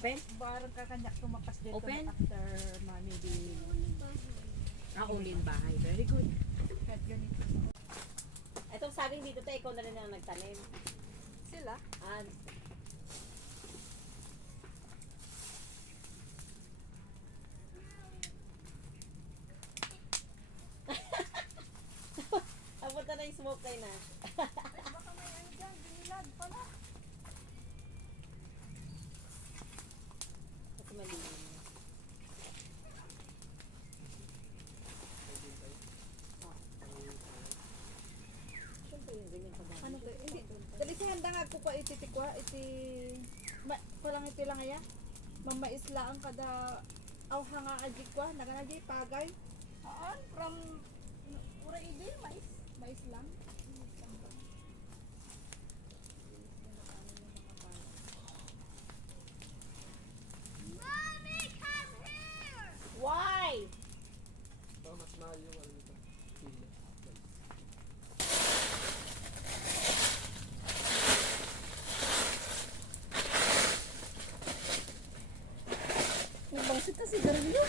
Open? Barang kakanyak tumakas dito Open? after mami di Ulin bahay. Very good. kahit ganito. Itong saging dito tayo, ikaw na rin ang nagtanim. Sila? Ah, Apunta na yung smoke kayo na. Baka may ano dyan, binilad pala. Kasi malilim. Siyempre yung ganyan pa ba? Ano to? Hindi. Dali siya handa nga ko pa ititikwa. Parang iti lang aya. Mamaisla ang kada awha nga ajikwa. Naganagi pagay. From ura idi, mais. Mais lang. Why? Mas mahal yung ano nito. Pila. Nagbangsit na sigarilyo.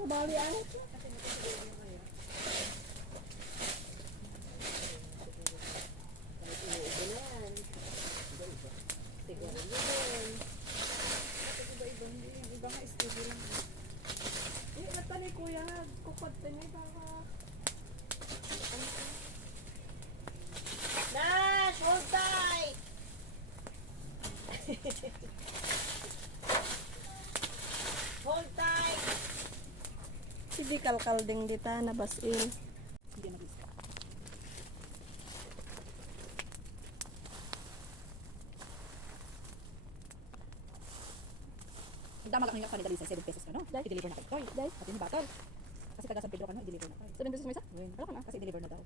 Mabali ako. Kahit inuubo na yan. Siguro yun. Iba-iba. Yung iba nga steady lang. Eh, natanay kuya. Kukod ta niya. Baka. Nash, hold tight! Hold tight! Hindi kalkal ding dita na basil. Hindi na bisa. Damag ang kanila sa 7 pesos na, no? I-deliver na kayo. Dahil, pati ni Batol. Kasi taga San Pedro ka, no? I-deliver na kayo. 7 pesos may isa? Wala ka na, kasi i-deliver na daw.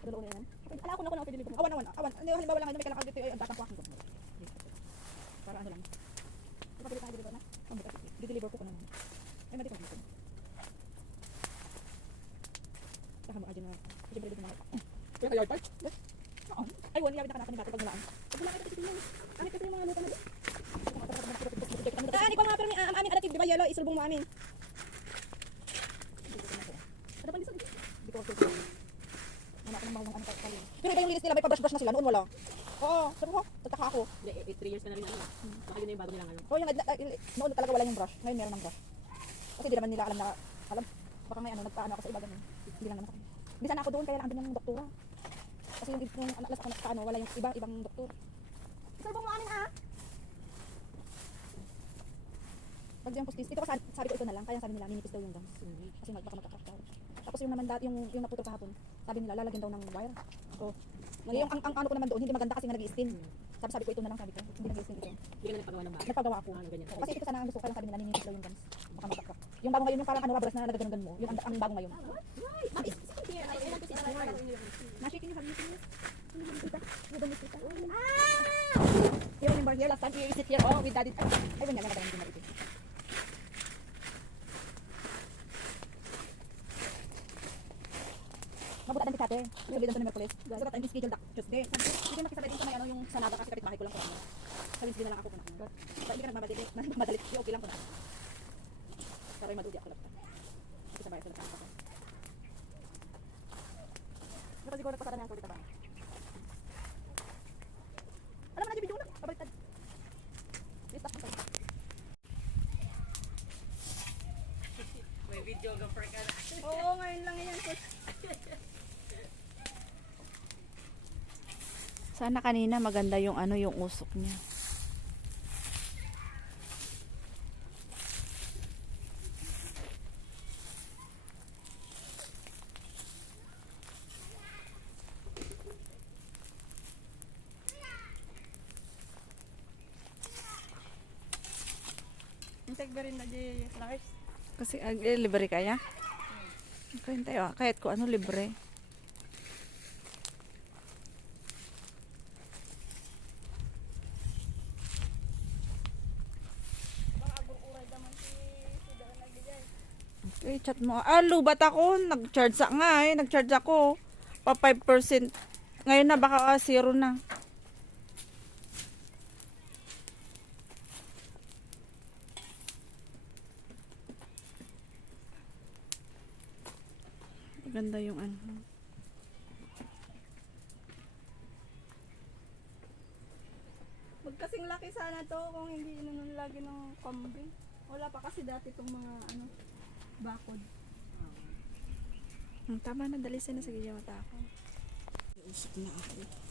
Padalo ko na yan. Ala ako na i-deliver. Awan. Ano, halimbawa lang, may kailangan dito, ang datang ko akin ko. Para ano lang. Kapag tayo deliver na, i-deliver ko na. Ay, mati ko dito. Saka mo, adyan na. Siyempre dito mga. Kaya ka yard part? Oo. Ay, wala, yawid na kanaka ni Batol pag nalaan. Pag nalaan ito dito. Ano ito yung mga lupa na dito? Ani ko mga pero amin adatid di ba yellow isulbong mo amin. Ada pa lisan. Di ko kasi. Wala ko nang ano pa. Pero iba yung linis nila may pa-brush na sila noon wala. Oo, sabi ko, tataka ako. 3 years ka na rin ano. Baka yun na yung bago nila ngayon. Oh, yung noon talaga wala yung brush. Ngayon meron ng brush. Kasi di naman nila alam baka may ano nagpaano ako sa iba ganun. Hindi lang naman sa akin. Bisan ako doon kaya lang andun yung doktora. Kasi yung alas ako nagpaano wala yung ibang doktor. Isulbong mo amin ah. Pag yung postis, ito kasi sabi ko ito na lang, kaya sabi nila minipis daw yung gums. Kasi baka magka-crack daw. Tapos yung naman dati, yung naputol kahapon, sabi nila lalagyan daw ng wire. So, yung ang ano ko naman doon, hindi maganda kasi nga nag-i-stin. Sabi ko ito na lang, sabi ko, hindi nag-i-stin ito. Hindi ka na nagpagawa ng bago. Nagpagawa ako. Ganyan. Kasi ito sana ang gusto ko, kaya sabi nila minipis daw yung gums. Baka magka-crack. Yung bago ngayon, yung parang ano, rubberas na nagaganon mo, yung ang bago ngayon. Nashi, can you have me? Here, remember here, last time you sit here, oh, with daddy. Ay, ganyan, nagaganon din na ito. Mabuta din si ate. Sabi doon sa Merkulis. Sabi tayo schedule dak Tuesday. Hindi makisabay din sa may ano yung sa Naga kasi kapitbahay ko lang po. Sabi hindi na lang ako kung ano. Hindi ka nagmamadali. Madali. Okay lang po na. Pero ay madudi ako lang. Kasi sabay ako lang ako. Pero siguro pasara na ako dito ba? Alam mo na video na. Pabaliktad. Stop mo. May videographer ka na. Oo, ngayon lang yan. Sana kanina maganda yung ano yung usok niya. Integ ba rin na di lives? Kasi libre kaya? Okay, tayo. Kahit ko ano libre. Okay, chat mo. Lubat ako. Nag-charge nga eh. Nag-charge ako. Pa 5%. Ngayon na baka 0 na. Maganda yung ano. Magkasing laki sana to kung hindi inunod lagi ng kambing. Wala pa kasi dati itong mga ano, bakod. Tama na, dalisin na sa gilya mata ako. Usap na ako.